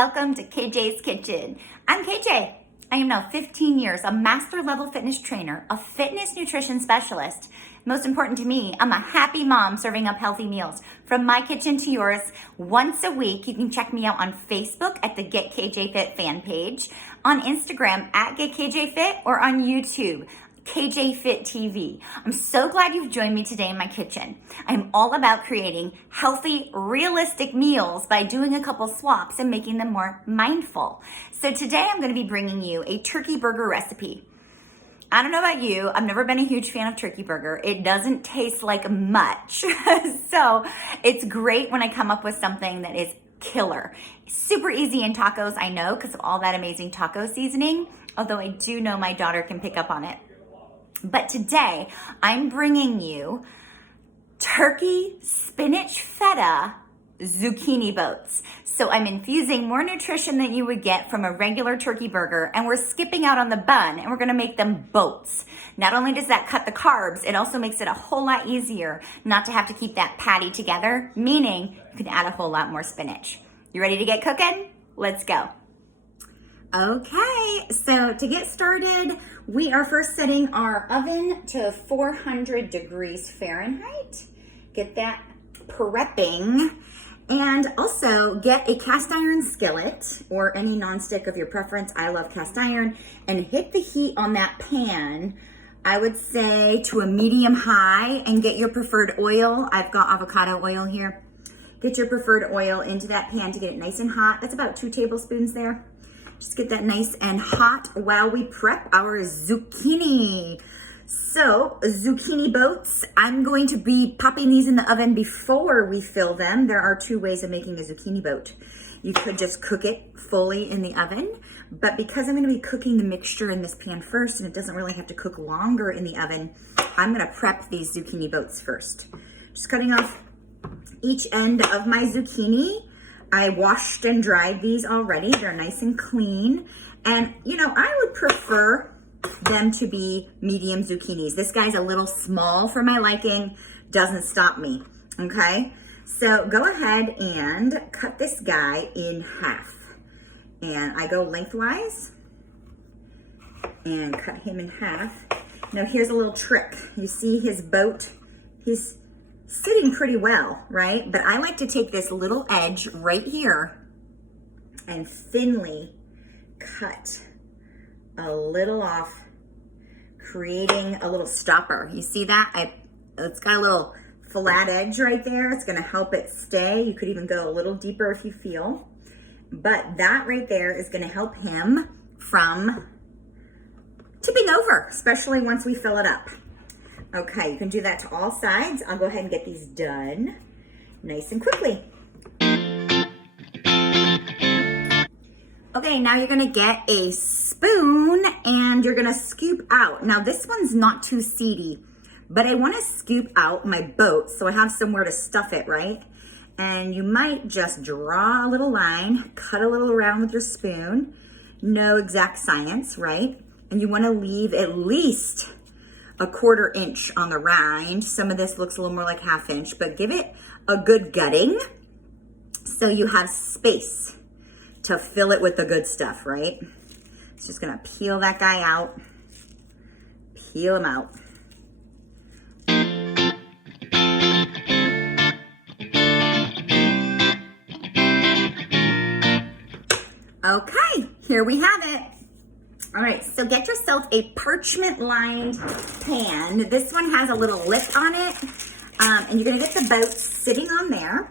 Welcome to KJ's Kitchen. I'm KJ. I am now 15 years a master level fitness trainer, a fitness nutrition specialist. Most important to me, I'm a happy mom serving up healthy meals from my kitchen to yours once a week. You can check me out on Facebook at the Get KJ Fit fan page, on Instagram at Get KJ Fit, or on YouTube, KJ Fit TV. I'm so glad you've joined me today in my kitchen. I'm all about creating healthy, realistic meals by doing a couple swaps and making them more mindful. So today I'm going to be bringing you a turkey burger recipe. I don't know about you, I've never been a huge fan of turkey burger. It doesn't taste like much. So it's great when I come up with something that is killer. Super easy in tacos, I know, because of all that amazing taco seasoning, although I do know my daughter can pick up on it. But today, I'm bringing you turkey, spinach, feta, zucchini boats. So I'm infusing more nutrition than you would get from a regular turkey burger, and we're skipping out on the bun, and we're gonna make them boats. Not only does that cut the carbs, it also makes it a whole lot easier not to have to keep that patty together, meaning you can add a whole lot more spinach. You ready to get cooking? Let's go. Okay, so to get started, we are first setting our oven to 400 degrees Fahrenheit. Get that prepping. And also get a cast iron skillet or any nonstick of your preference. I love cast iron. And hit the heat on that pan, I would say to a medium high, and get your preferred oil. I've got avocado oil here. Get your preferred oil into that pan to get it nice and hot. That's about 2 tablespoons there. Just get that nice and hot while we prep our zucchini. So, zucchini boats, I'm going to be popping these in the oven before we fill them. There are 2 ways of making a zucchini boat. You could just cook it fully in the oven, but because I'm going to be cooking the mixture in this pan first, and it doesn't really have to cook longer in the oven, I'm going to prep these zucchini boats first. Just cutting off each end of my zucchini. I washed and dried these already. They're nice and clean. And, you know, I would prefer them to be medium zucchinis. This guy's a little small for my liking. Doesn't stop me, okay? So go ahead and cut this guy in half. And I go lengthwise and cut him in half. Now here's a little trick. You see his boat? He's sitting pretty well, right? But I like to take this little edge right here and thinly cut a little off, creating a little stopper. You see that? It's got a little flat edge right there. It's gonna help it stay. You could even go a little deeper if you feel. But that right there is gonna help him from tipping over, especially once we fill it up. Okay, you can do that to all sides. I'll go ahead and get these done nice and quickly. Okay, now you're gonna get a spoon and you're gonna scoop out. Now this one's not too seedy, but I wanna scoop out my boat so I have somewhere to stuff it, right? And you might just draw a little line, cut a little around with your spoon. No exact science, right? And you wanna leave at least a 1/4 inch on the rind. Some of this looks a little more like 1/2 inch, but give it a good gutting so you have space to fill it with the good stuff, right? It's just gonna peel that guy out, peel him out. Okay, here we have it. All right, so get yourself a parchment lined pan. This one has a little lip on it, and you're gonna get the boats sitting on there.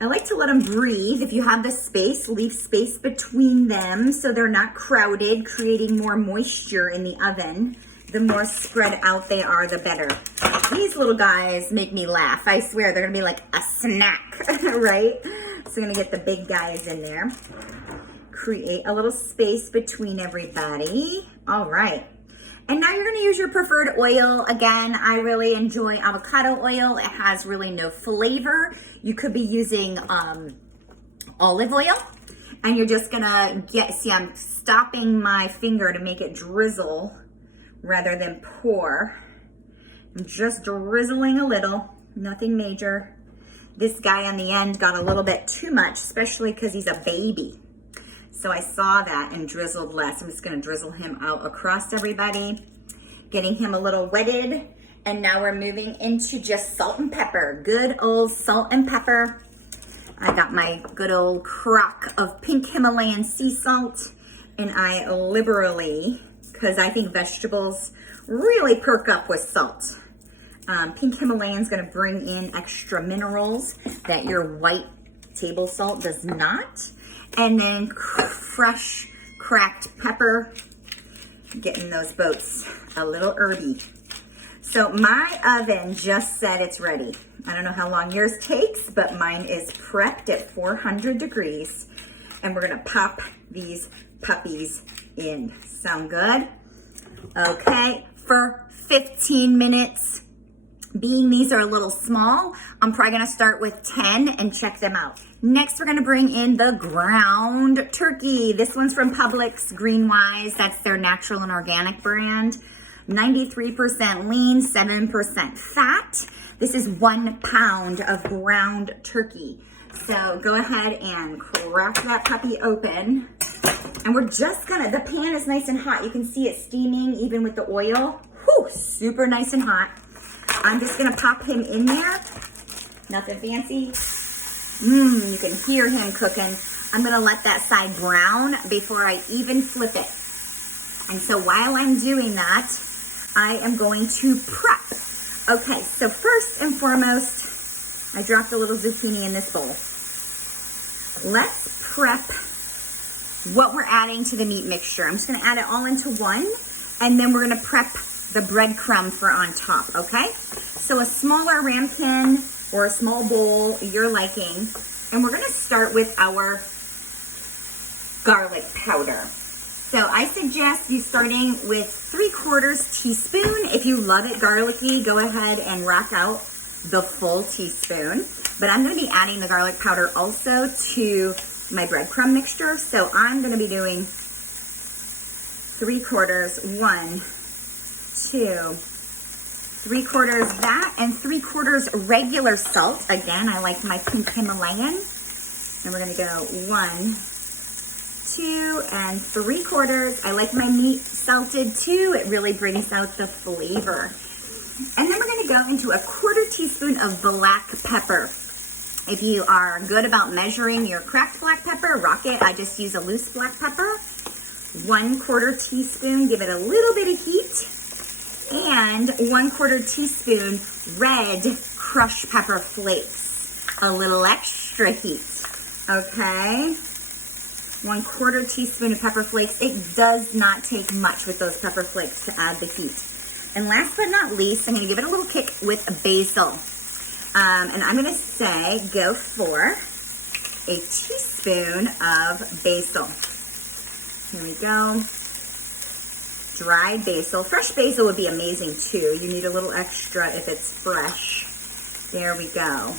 I like to let them breathe. If you have the space, leave space between them so they're not crowded, creating more moisture in the oven. The more spread out they are, the better. These little guys make me laugh. I swear, they're gonna be like a snack, right? So I'm gonna get the big guys in there. Create a little space between everybody. All right. And now you're gonna use your preferred oil. Again, I really enjoy avocado oil. It has really no flavor. You could be using olive oil, and you're just gonna see I'm stopping my finger to make it drizzle rather than pour. I'm just drizzling a little, nothing major. This guy on the end got a little bit too much, especially because he's a baby. So I saw that and drizzled less. I'm just gonna drizzle him out across everybody, getting him a little wetted. And now we're moving into just salt and pepper. Good old salt and pepper. I got my good old crock of pink Himalayan sea salt, and I liberally, because I think vegetables really perk up with salt. Pink Himalayan is gonna bring in extra minerals that your white table salt does not. And then fresh cracked pepper, getting those boats a little herby. So my oven just said it's ready. I don't know how long yours takes, but mine is prepped at 400 degrees. And we're gonna pop these puppies in. Sound good? Okay, for 15 minutes. Being these are a little small, I'm probably gonna start with 10 and check them out. Next, we're gonna bring in the ground turkey. This one's from Publix, Greenwise. That's their natural and organic brand. 93% lean, 7% fat. This is 1 pound of ground turkey. So go ahead and crack that puppy open. And we're just gonna, the pan is nice and hot. You can see it steaming even with the oil. Whew, super nice and hot. I'm just gonna pop him in there. Nothing fancy. You can hear him cooking. I'm gonna let that side brown before I even flip it. And so while I'm doing that, I am going to prep. Okay, so first and foremost, I dropped a little zucchini in this bowl. Let's prep what we're adding to the meat mixture. I'm just gonna add it all into one, and then we're gonna prep the breadcrumb for on top, okay? So a smaller ramekin or a small bowl, your liking. And we're gonna start with our garlic powder. So I suggest you starting with 3/4 teaspoon. If you love it garlicky, go ahead and rack out the full teaspoon. But I'm gonna be adding the garlic powder also to my breadcrumb mixture. So I'm gonna be doing 3/4, 1, 2, 3/4 that, and 3/4 regular salt. Again, I like my pink Himalayan. And we're gonna go 1, 2, and 3/4. I like my meat salted too. It really brings out the flavor. And then we're gonna go into a 1/4 teaspoon of black pepper. If you are good about measuring your cracked black pepper, rock it. I just use a loose black pepper. 1/4 teaspoon, give it a little bit of heat. And 1/4 teaspoon red crushed pepper flakes. A little extra heat, okay? 1/4 teaspoon of pepper flakes. It does not take much with those pepper flakes to add the heat. And last but not least, I'm gonna give it a little kick with basil. And I'm gonna say go for a teaspoon of basil. Here we go. Dried basil. Fresh basil would be amazing too. You need a little extra if it's fresh. There we go.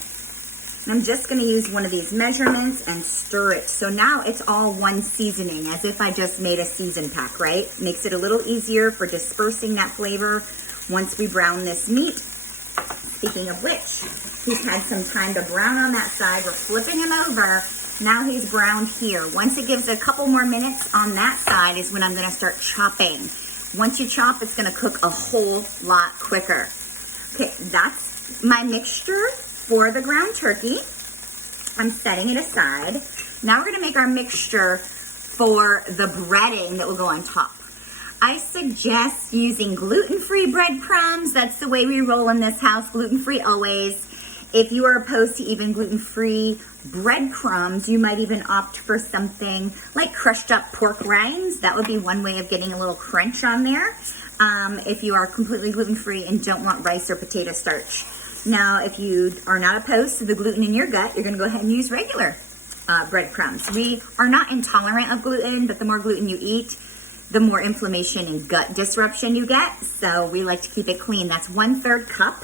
And I'm just gonna use one of these measurements and stir it. So now it's all one seasoning, as if I just made a season pack, right? Makes it a little easier for dispersing that flavor once we brown this meat. Speaking of which, he's had some time to brown on that side. We're flipping him over. Now he's browned here. Once it gives a couple more minutes on that side is when I'm gonna start chopping. Once you chop, it's gonna cook a whole lot quicker. Okay, that's my mixture for the ground turkey. I'm setting it aside. Now we're gonna make our mixture for the breading that will go on top. I suggest using gluten-free breadcrumbs. That's the way we roll in this house, gluten-free always. If you are opposed to even gluten-free breadcrumbs, you might even opt for something like crushed up pork rinds. That would be one way of getting a little crunch on there. If you are completely gluten-free and don't want rice or potato starch. Now, if you are not opposed to the gluten in your gut, you're gonna go ahead and use regular breadcrumbs. We are not intolerant of gluten, but the more gluten you eat, the more inflammation and gut disruption you get. So we like to keep it clean. That's 1/3 cup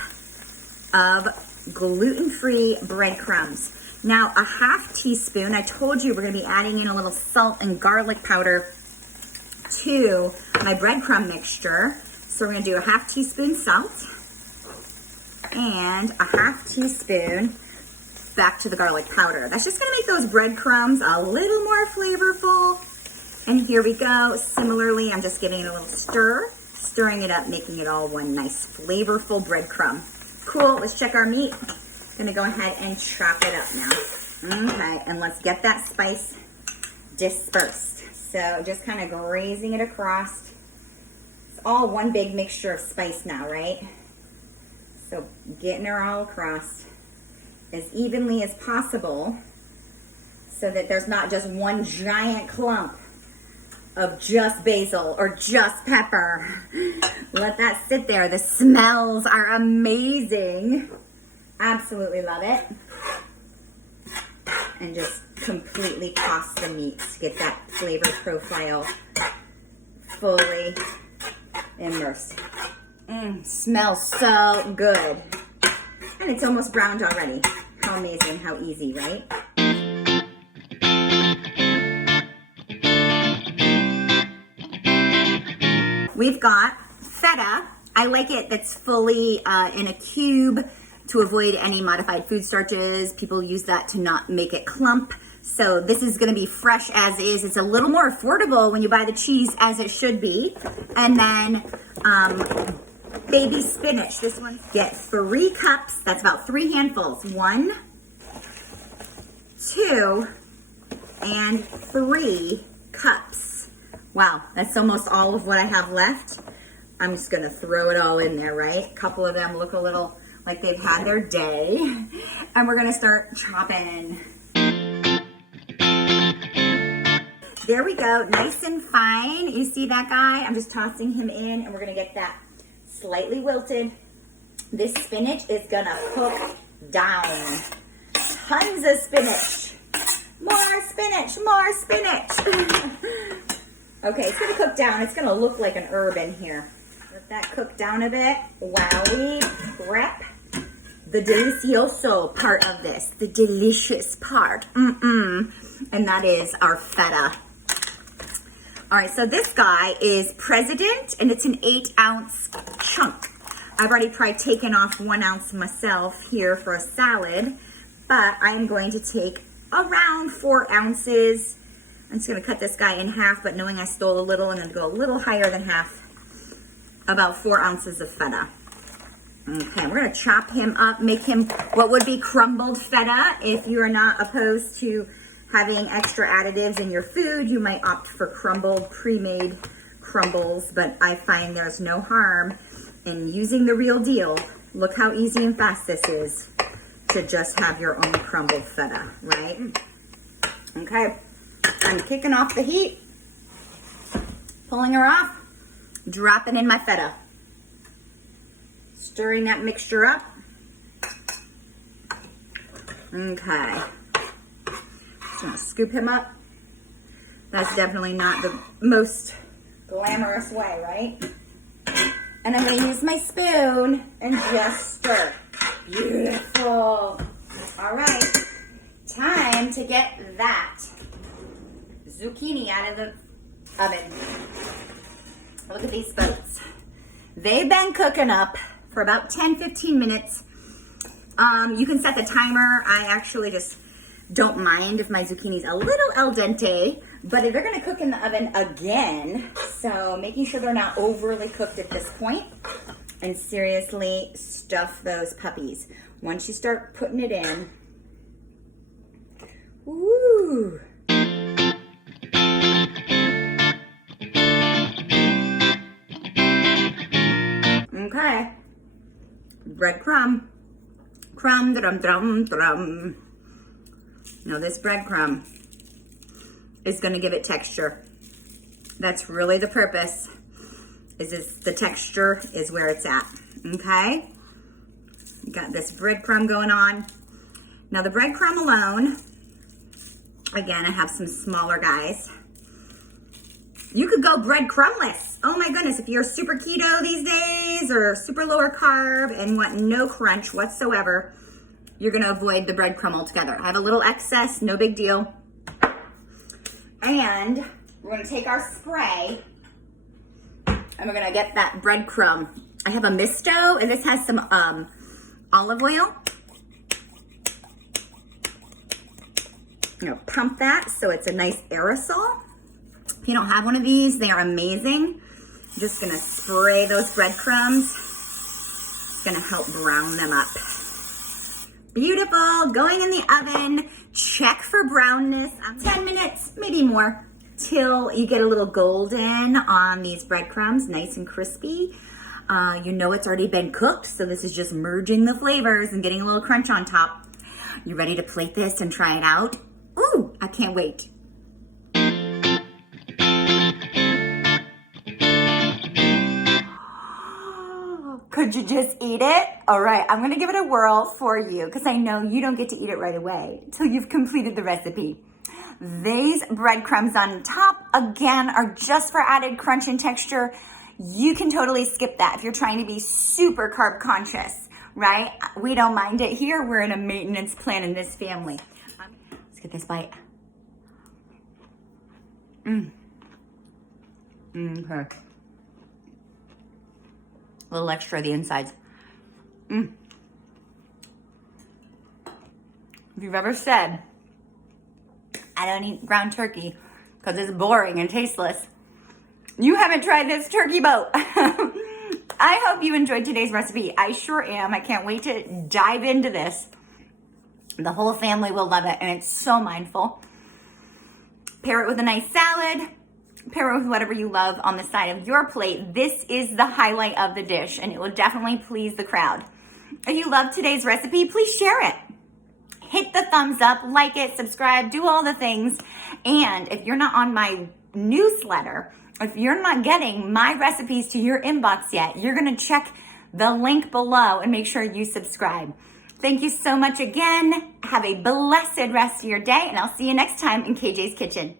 of gluten-free breadcrumbs. Now a 1/2 teaspoon, I told you we're gonna be adding in a little salt and garlic powder to my breadcrumb mixture. So we're gonna do a 1/2 teaspoon salt and a 1/2 teaspoon back to the garlic powder. That's just gonna make those breadcrumbs a little more flavorful. And here we go. Similarly, I'm just giving it a little stir, stirring it up, making it all one nice flavorful breadcrumb. Cool, let's check our meat. Gonna go ahead and chop it up now. Okay, and let's get that spice dispersed. So just kind of grazing it across. It's all one big mixture of spice now, right? So getting her all across as evenly as possible so that there's not just one giant clump of just basil or just pepper. Let that sit there. The smells are amazing. Absolutely love it. And just completely toss the meat to get that flavor profile fully immersed. Smells so good. And it's almost browned already. How amazing, how easy, right? We've got feta. I like it that's fully in a cube to avoid any modified food starches. People use that to not make it clump. So this is gonna be fresh as is. It's a little more affordable when you buy the cheese, as it should be. And then baby spinach. This one, get 3 cups. That's about 3 handfuls. 1, 2, and 3 cups. Wow, that's almost all of what I have left. I'm just gonna throw it all in there, right? A couple of them look a little like they've had their day. And we're gonna start chopping. There we go, nice and fine. You see that guy? I'm just tossing him in, and we're gonna get that slightly wilted. This spinach is gonna cook down. Tons of spinach. More spinach, more spinach. Okay, it's gonna cook down. It's gonna look like an herb in here. Let that cook down a bit while we prep the delicioso part of this, the delicious part. And that is our feta. All right, so this guy is President, and it's an 8-ounce chunk. I've already tried taking off 1 ounce myself here for a salad, but I'm going to take around 4 ounces. I'm just gonna cut this guy in half, but knowing I stole a little, I'm gonna go a little higher than half, about 4 ounces of feta. Okay, we're gonna chop him up, make him what would be crumbled feta. If you're not opposed to having extra additives in your food, you might opt for crumbled, pre-made crumbles, but I find there's no harm in using the real deal. Look how easy and fast this is to just have your own crumbled feta, right? Okay, I'm kicking off the heat, pulling her off, dropping in my feta. Stirring that mixture up. Okay. Just gonna scoop him up. That's definitely not the most glamorous way, right? And I'm gonna use my spoon and just stir. Beautiful. All right, time to get that zucchini out of the oven. Look at these boats. They've been cooking up for about 10-15 minutes. You can set the timer. I actually just don't mind if my zucchini's a little al dente, but they're gonna cook in the oven again, so making sure they're not overly cooked at this point. And seriously, stuff those puppies. Once you start putting it in, woo! Okay. Breadcrumb. Crumb, drum, drum, drum. Now this breadcrumb is going to give it texture. That's really the purpose. Is the texture is where it's at. Okay? Got this breadcrumb going on. Now the breadcrumb alone, again, I have some smaller guys. You could go breadcrumbeless. Oh my goodness, if you're super keto these days or super lower carb and want no crunch whatsoever, you're gonna avoid the breadcrumb altogether. I have a little excess, no big deal. And we're gonna take our spray and we're gonna get that breadcrumb. I have a misto, and this has some olive oil. You know, pump that so it's a nice aerosol. If you don't have one of these, they are amazing. I'm just gonna spray those breadcrumbs. It's gonna help brown them up. Beautiful, going in the oven. Check for brownness. 10 minutes, maybe more, till you get a little golden on these breadcrumbs, nice and crispy. You know it's already been cooked, so this is just merging the flavors and getting a little crunch on top. You ready to plate this and try it out? Ooh, I can't wait. Could you just eat it? All right, I'm gonna give it a whirl for you because I know you don't get to eat it right away till you've completed the recipe. These breadcrumbs on top, again, are just for added crunch and texture. You can totally skip that if you're trying to be super carb conscious, right? We don't mind it here. We're in a maintenance plan in this family. Let's get this bite. Okay. A little extra of the insides. If you've ever said, I don't eat ground turkey because it's boring and tasteless, you haven't tried this turkey boat. I hope you enjoyed today's recipe. I sure am. I can't wait to dive into this. The whole family will love it, and it's so mindful. Pair it with a nice salad. Pair it with whatever you love on the side of your plate. This is the highlight of the dish, and it will definitely please the crowd. If you love today's recipe, please share it. Hit the thumbs up, like it, subscribe, do all the things. And if you're not on my newsletter, if you're not getting my recipes to your inbox yet, you're gonna check the link below and make sure you subscribe. Thank you so much again. Have a blessed rest of your day, and I'll see you next time in KJ's Kitchen.